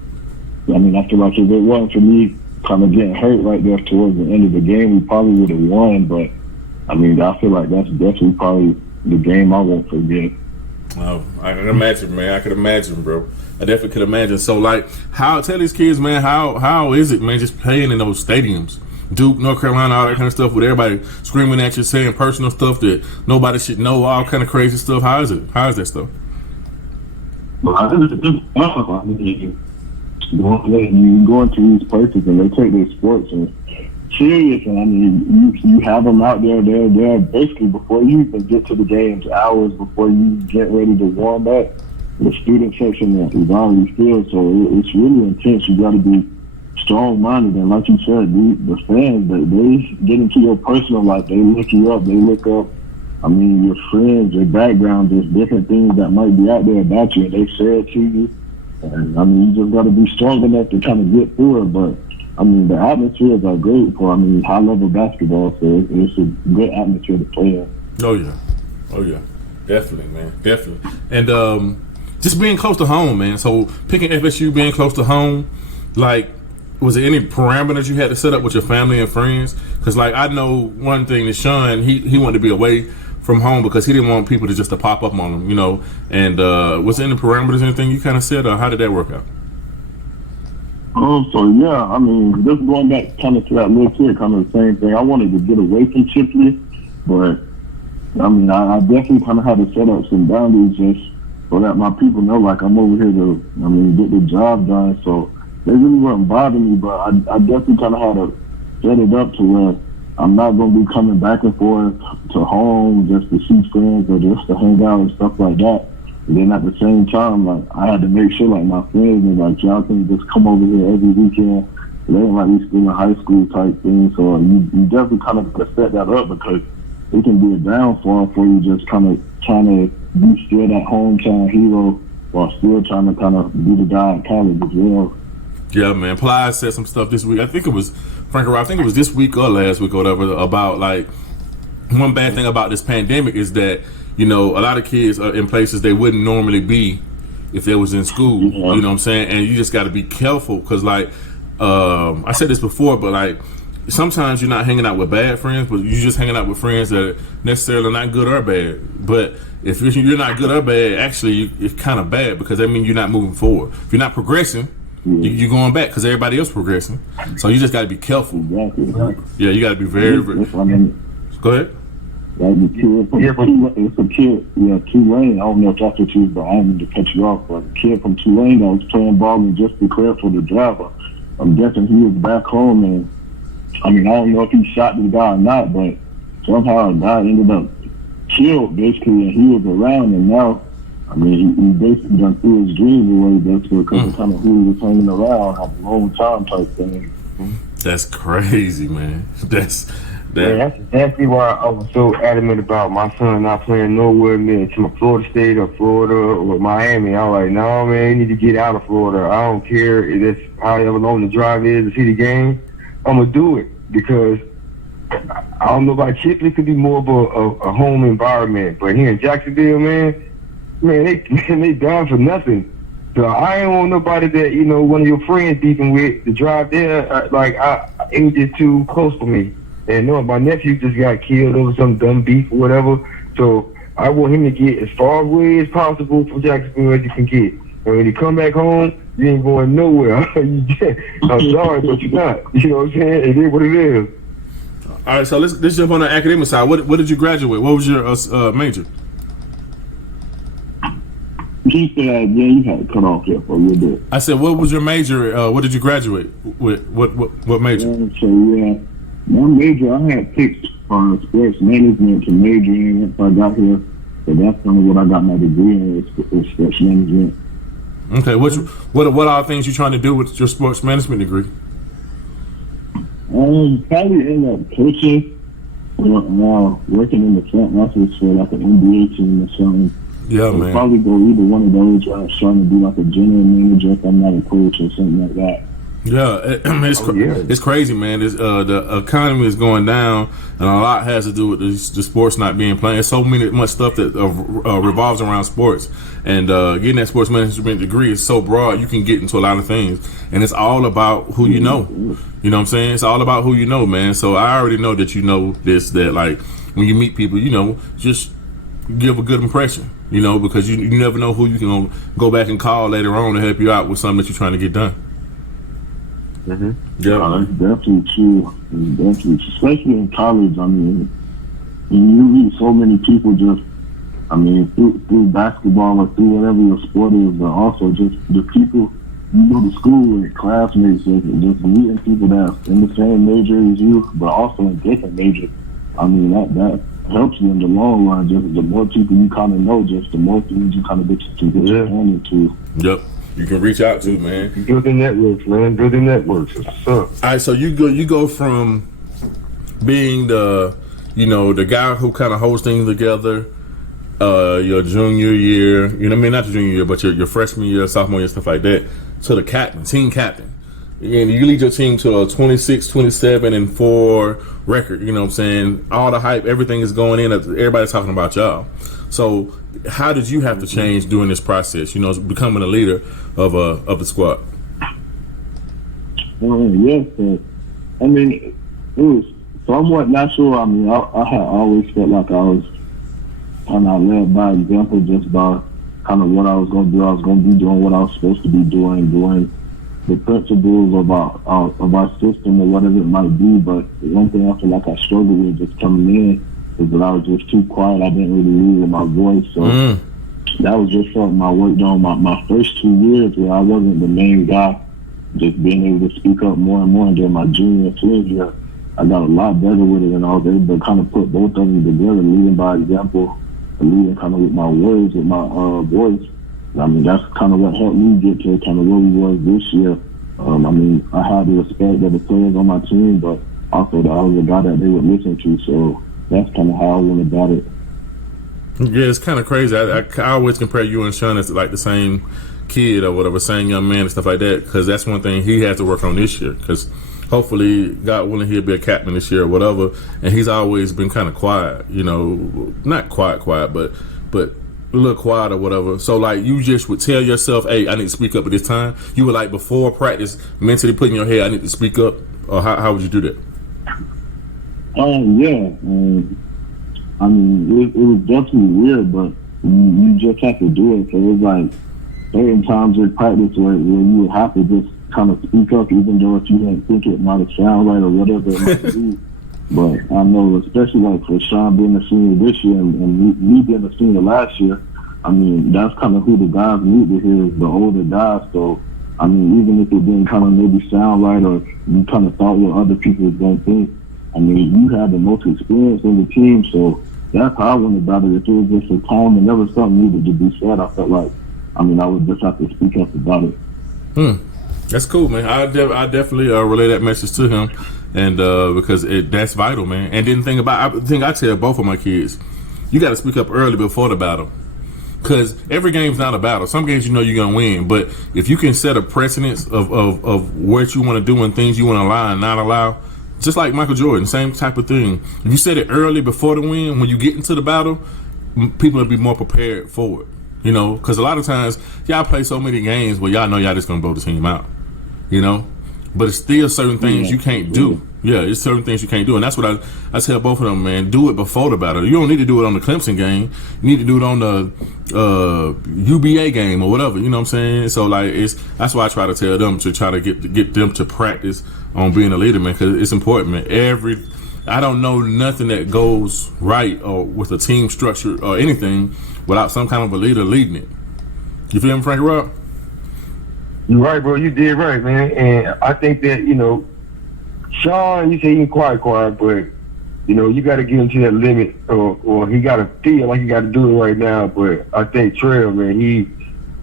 I mean, I feel like if it wasn't for me kind of getting hurt right there towards the end of the game, we probably would have won, but I mean, I feel like that's definitely probably the game I won't forget. Oh, I can imagine, man. I could imagine, bro. I definitely could imagine. So, tell these kids, man, how is it, man, just playing in those stadiums? Duke, North Carolina, all that kind of stuff, with everybody screaming at you, saying personal stuff that nobody should know, all kind of crazy stuff. How is it? How is that stuff? Well, you go into these places and they take their sports and serious, and I mean, you have them out there. They're basically before you even get to the games, hours before you get ready to warm up. The student section is already filled, so it's really intense. You got to be strong-minded, and like you said, the fans, they get into your personal life. They look you up. They look up, I mean, your friends, your background, there's different things that might be out there about you, and they say it to you. And I mean, you just got to be strong enough to kind of get through it. But I mean, the atmospheres are great for, I mean, high-level basketball, so it's a good atmosphere to play in. Oh yeah, definitely, man, definitely. And just being close to home, man. So picking FSU, being close to home, was there any parameters you had to set up with your family and friends? Because, I know one thing that Sean, he wanted to be away from home because he didn't want people to pop up on him, And was there any parameters, anything you kind of said, or how did that work out? So yeah, I mean, just going back kind of to that little kid, kind of the same thing. I wanted to get away from Chipley, but I mean, I definitely kind of had to set up some boundaries just so that my people know, I'm over here to, I mean, get the job done. So they really weren't bothering me, but I definitely kind of had to set it up to where I'm not going to be coming back and forth to home just to see friends or just to hang out and stuff like that. And then at the same time, I had to make sure, my friends and, y'all can just come over here every weekend. It ain't like we still in high school type thing. So you definitely kind of set that up because it can be a downfall for you just kind of trying to be still that hometown hero while still trying to kind of be the guy at college as well. Yeah, man. Plies said some stuff this week. I think it was, Frank, I think it was this week or last week or whatever, about one bad thing about this pandemic is that, you know, a lot of kids are in places they wouldn't normally be if they was in school. You know what I'm saying? And you just got to be careful because, like, I said this before, but like sometimes you're not hanging out with bad friends, but you're just hanging out with friends that are necessarily not good or bad. But if you're not good or bad, actually it's kind of bad because that means you're not moving forward. If you're not progressing, you're going back because everybody else progressing. So you just got to be careful. Exactly. Yeah, you got to be very. Go ahead. Like the kid it's a kid, Tulane. I don't know if that's what you, but I didn't mean to cut you off. But a kid from Tulane that was playing ball and just declared for the draft. I'm guessing he was back home, and I mean, I don't know if he shot the guy or not, but somehow a guy ended up killed basically, and he was around, and now, I mean, he basically done threw his dreams away basically because of kind of who he was hanging around at a long time type thing. That's crazy, man. That's exactly why I was so adamant about my son not playing nowhere near to Florida State or Florida or Miami. I was like, no, man, you need to get out of Florida. I don't care if it's however long the drive is to see the game. I'm going to do it because I don't know about Chipley. It could be more of a home environment. But here in Jacksonville, man, they down for nothing. So I ain't want nobody that, you know, one of your friends beefing with to drive there. It was just too close for me. And no, my nephew just got killed over some dumb beef or whatever. So I want him to get as far away as possible from Jacksonville as you can get. And when you come back home, you ain't going nowhere. I'm sorry, but you're not. You know what I'm saying? It is what it is. All right, so let's jump on the academic side. What did you graduate? What was your major? He said, you had to cut off there for a little bit. I said, what was your major? What did you graduate with? What major? My major, I had picked sports management to major in once I got here. So that's kind of what I got my degree in, is sports management. Okay, what are things you're trying to do with your sports management degree? Probably end up coaching, working in the front office for like an NBA team or something. Yeah, man. Probably go either one of those where I'm trying to be like a general manager if I'm not a coach or something like that. Yeah, it's crazy, man. The economy is going down, and a lot has to do with the sports not being played. There's so much stuff that revolves around sports, and getting that sports management degree is so broad. You can get into a lot of things, and it's all about who you know. You know what I'm saying? It's all about who you know, man. So I already know that you know this. That like when you meet people, you know, just give a good impression. You know, because you never know who you can go back and call later on to help you out with something that you're trying to get done. Mm-hmm. Yeah, that's definitely true. Definitely, especially in college. I mean, you meet so many people just, I mean, through basketball or through whatever your sport is, but also just the people you go to school with, classmates, just meeting people that's in the same major as you, but also in different majors. I mean, that helps you in the long run. Just the more people you kind of know, just the more things you kind of get your hand into. Yep. You can reach out to, man. Building networks, man. Building networks. What's up? All right, so you go from being the guy who kind of holds things together, your junior year, you know what I mean, not your junior year, but your freshman year, sophomore year, stuff like that, to the team captain. And you lead your team to a 26, 27-4 record, you know what I'm saying? All the hype, everything is going in, everybody's talking about y'all. So how did you have to change during this process, you know, becoming a leader of the squad? Yes, I mean, it was somewhat natural. I mean, I had always felt like I was kind of led by example, just by kind of what I was going to do. I was going to be doing what I was supposed to be doing the principles of our system or whatever it might be. But one thing I feel like I struggled with just coming in is that I was just too quiet. I didn't really lead with my voice. So that was just something I worked on my first 2 years, where I wasn't the main guy, just being able to speak up more and more. And during my junior and senior year, I got a lot better with it, and I was able to kind of put both of them together, leading by example, and leading kind of with my words, with my voice. I mean, that's kind of what helped me get to kind of where we was this year. I mean, I had the respect of the players on my team, but also that I was a guy that they would listen to. So that's kind of how I went about it. Yeah, it's kind of crazy. I always compare you and Sean as like the same kid or whatever, same young man and stuff like that, because that's one thing he has to work on this year. Because hopefully, God willing, he'll be a captain this year or whatever. And he's always been kind of quiet, not quiet, but a little quiet or whatever. So, like, you just would tell yourself, hey, I need to speak up at this time. You would, like, before practice, mentally put in your head, I need to speak up. Or how would you do that? Yeah. I mean, it was definitely weird, but you just have to do it. So it was like certain times in practice where you would have to just kind of speak up, even though if you didn't think it might sound right or whatever it might be. But I know, especially like for Sean being a senior this year and me being a senior last year, I mean, that's kind of who the guys need to hear is the older guys. So, I mean, even if it didn't kind of maybe sound right or you kind of thought what other people were going to think, I mean, you had the most experience in the team, so that's how I went about it. If it was just a time and there was something needed to be said, I felt like, I mean, I would just have to speak up about it. That's cool, man. I definitely relay that message to him, and because that's vital, man. And then the thing I tell both of my kids, you got to speak up early before the battle, because every game's not a battle. Some games you're gonna win, but if you can set a precedence of what you want to do and things you want to allow and not allow. Just like Michael Jordan, same type of thing. If you said it early before the win, when you get into the battle, people will be more prepared for it. Because a lot of times, y'all play so many games where y'all know y'all just going to blow the team out. But it's still certain things you can't do. Yeah, it's certain things you can't do. And that's what I tell both of them, man. Do it before the battle. You don't need to do it on the Clemson game. You need to do it on the UBA game or whatever. You know what I'm saying? So, like, that's why I try to tell them to try to get them to practice on being a leader, man, because it's important, man. I don't know nothing that goes right or with a team structure or anything without some kind of a leader leading it. You feel me, Frankie Rob? You're right, bro. You did right, man. And I think that, Sean, you say he's quiet, but, you got to get him to that limit or he got to feel like he got to do it right now. But I think Trail, man,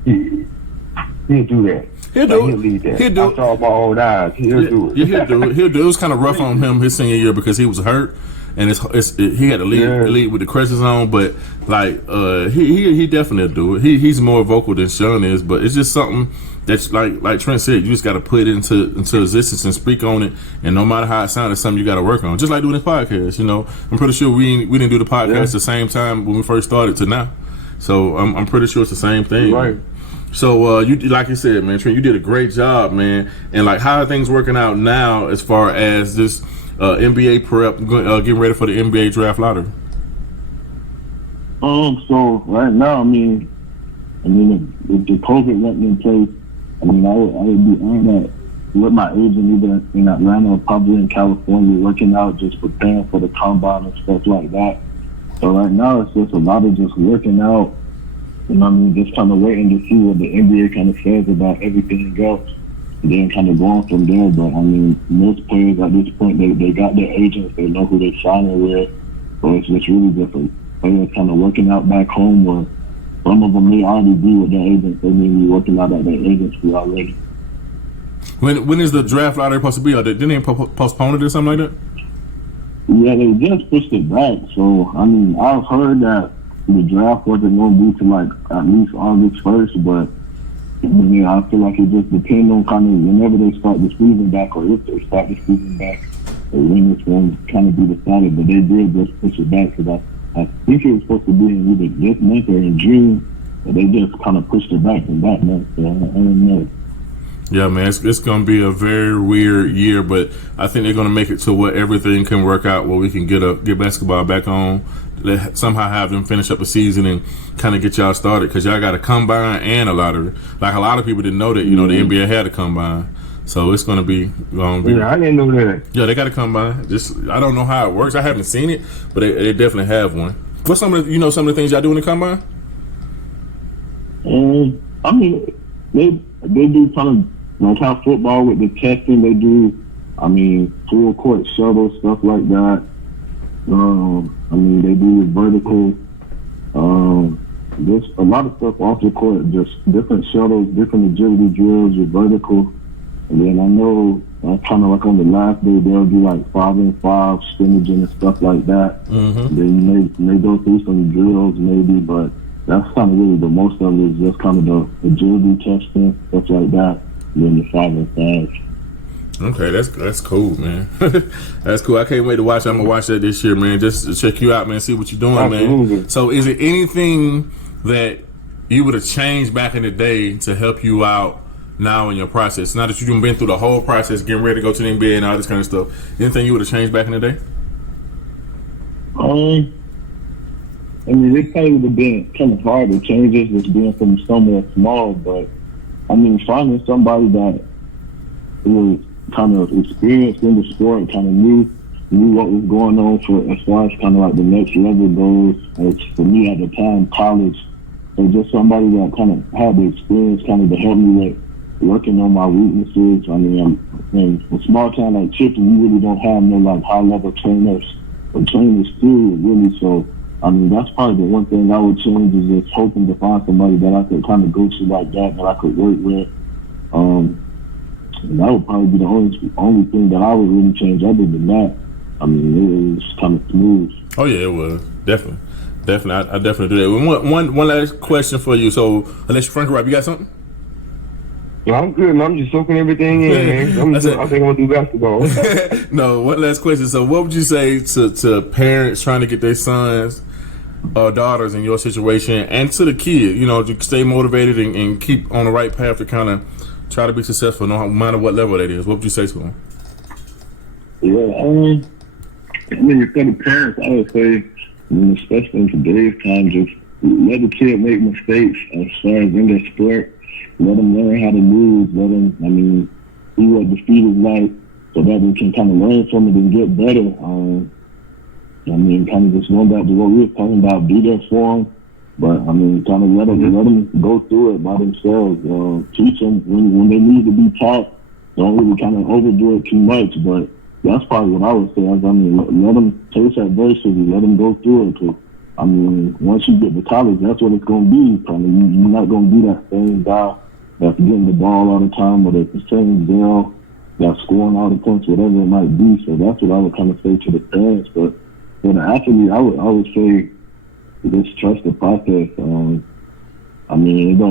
he'll do that. He'll lead that. He'll do it. I saw my own eyes. He'll do it. Yeah, he'll do it. He'll do it. It was kind of rough on him his senior year because he was hurt. And he had to lead with the crutches on, but like he definitely do it. He's more vocal than Sean is, but it's just something that's like Trent said. You just got to put it into existence and speak on it. And no matter how it sounds, it's something you got to work on. Just like doing this podcast. I'm pretty sure we didn't do the podcast the same time when we first started to now. So I'm pretty sure it's the same thing. Right. So you, like you said, man, Trent, you did a great job, man. And like, how are things working out now as far as this NBA prep, getting ready for the NBA draft lottery? So right now, I mean, if the COVID wasn't in place, I would be on that with my agent either in Atlanta or probably in California, working out, just preparing for the combine and stuff like that. So right now, it's just a lot of just working out. Just kind of waiting to see what the NBA kind of says about everything else. And then kind of going from there. But, most players at this point, they got their agents. They know who they're signing with. So it's just really different. Players kind of working out back home, or some of them may already be with their agents. They may be working out at their agency already. When is the draft lottery supposed to be? Didn't they postpone it or something like that? Yeah, they just pushed it back. So, I've heard that the draft wasn't going to be to like at least August 1st, but I feel like it just depends on kind of whenever they start the season back, or if they start the season back, or when it's going to kind of be decided. But they did just push it back because I think it was supposed to be in either this month or in June, but they just kind of pushed it back from that month. So I don't know. Yeah, man, it's going to be a very weird year, but I think they're going to make it to where everything can work out, where we can get basketball back on, somehow have them finish up the season and kind of get y'all started, because y'all got a combine and a lottery. Like, a lot of people didn't know that, the NBA had a combine. So it's going to be. Yeah, I didn't know that. Yeah, they got a combine. I don't know how it works. I haven't seen it, but they definitely have one. What's some of the things y'all do in the combine? They do kind of like how football with the testing. They do, full court shuttle, stuff like that. They do vertical. There's a lot of stuff off the court, just different shuttles, different agility drills with vertical. And then I know kind of like on the last day, they'll do like 5-on-5 scrimmaging and stuff like that. Mm-hmm. Then you may go through some drills maybe, but that's kind of really the most of it is just kind of the agility testing, stuff like that, and then the 5-on-5. Okay, that's cool, man. That's cool. I can't wait to watch. I'm gonna watch that this year, man. Just to check you out, man. See what you're doing, Absolutely. man. So, is it anything that you would have changed back in the day to help you out now in your process? Now that you've been through the whole process, getting ready to go to the NBA and all this kind of stuff, anything you would have changed back in the day? I mean, it probably would have been kind of hard to change this just being from somewhere small, but I mean, finding somebody that was kind of experienced in the sport, kind of knew what was going on for as far as kind of like the next level goes. As for me at the time, college, so just somebody that kind of had the experience kind of to help me with working on my weaknesses. I mean, in a small town like Chipley, you really don't have no like high level trainers or trainers too, really. So I mean, that's probably the one thing I would change is just hoping to find somebody that I could kind of go to like that I could work with. And that would probably be the only thing that I would really change. Other than that, I mean, it was kind of smooth. Oh yeah, it was definitely. I definitely do that. One last question for you. So, unless Frank Rob, you got something? Yeah, I'm good, man. I'm just soaking everything in, man. I think I'm gonna do basketball. No, one last question. So, what would you say to parents trying to get their sons or daughters in your situation, and to the kid, to stay motivated and keep on the right path to kind of try to be successful, no matter what level that is? What would you say to them? Yeah, I mean, for the parents, I would say, especially in today's time, just let the kid make mistakes as far as in their sport. Let them learn how to lose. Let them, see what defeat is like, so that they can kind of learn from it and get better. Kind of just going back to what we were talking about, be there for them. But kind of let them go through it by themselves. Teach them when they need to be taught. Don't really kind of overdo it too much. But that's probably what I would say. Let them taste adversity. Let them go through it. Cause, once you get to college, that's what it's going to be. Probably you're not going to be that same guy that's getting the ball all the time, or that's the same girl that's scoring all the points, whatever it might be. So that's what I would kind of say to the parents. But for the athlete, I would say just trust the process. It don't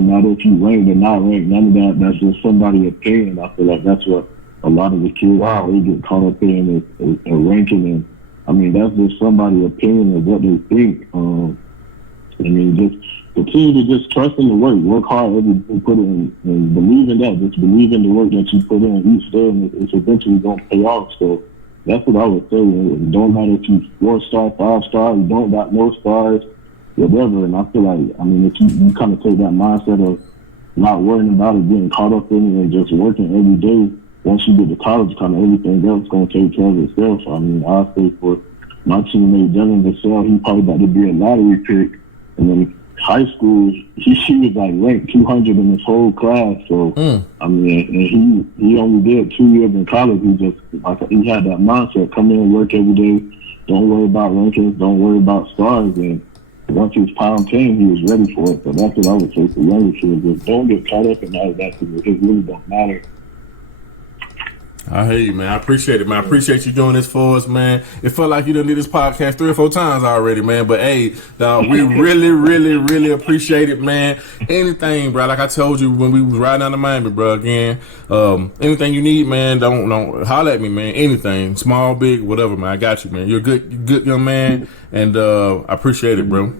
matter if you ranked or not ranked. None of that. That's just somebody's opinion. I feel like that's what a lot of the kids they get caught up in is ranking. And that's just somebody's opinion of what they think. Just continue to just trust in the work hard every day, put it in, and believe in that. Just believe in the work that you put in each day, and it's eventually going to pay off. So that's what I would say. It don't matter if you 4-star, 5-star, you don't got no stars, whatever. And I feel like, if you kind of take that mindset of not worrying about it, getting caught up in it, and just working every day, once you get to college, kind of everything else is going to take care of itself. I'll say for my teammate Devin Vassell, he probably about to be a lottery pick. And then high school, he was like ranked 200 in his whole class. So, and he only did 2 years in college. He had that mindset, come in and work every day. Don't worry about rankings, don't worry about stars. And once he was pound 10, he was ready for it. So that's what I would say for younger kids. Just don't get caught up in all of that, because it really don't matter. I hear you, man. I appreciate it, man. I appreciate you doing this for us, man. It felt like you done did this podcast 3 or 4 times already, man. But hey, dog, we really, really, really appreciate it, man. Anything, bro. Like I told you when we was riding down to Miami, bro. Again, anything you need, man. Don't holler at me, man. Anything, small, big, whatever, man. I got you, man. You're a good young man, and I appreciate it, bro.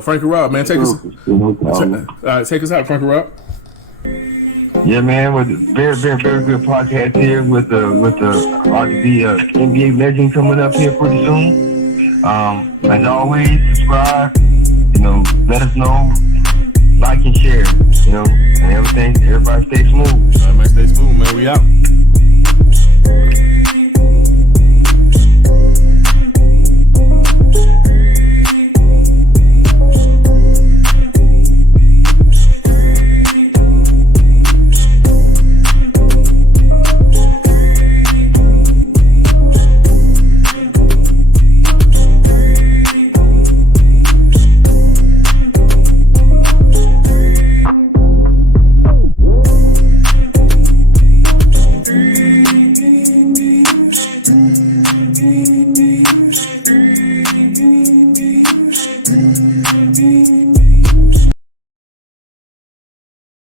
Frankie Rob, man, take us. Take us out, Frankie Rob. Yeah, man, with a very, very, very good podcast here with about to be NBA legend coming up here pretty soon. As always, subscribe, let us know, like and share, and everything. Everybody stay smooth. All right, man, stay smooth, man. We out.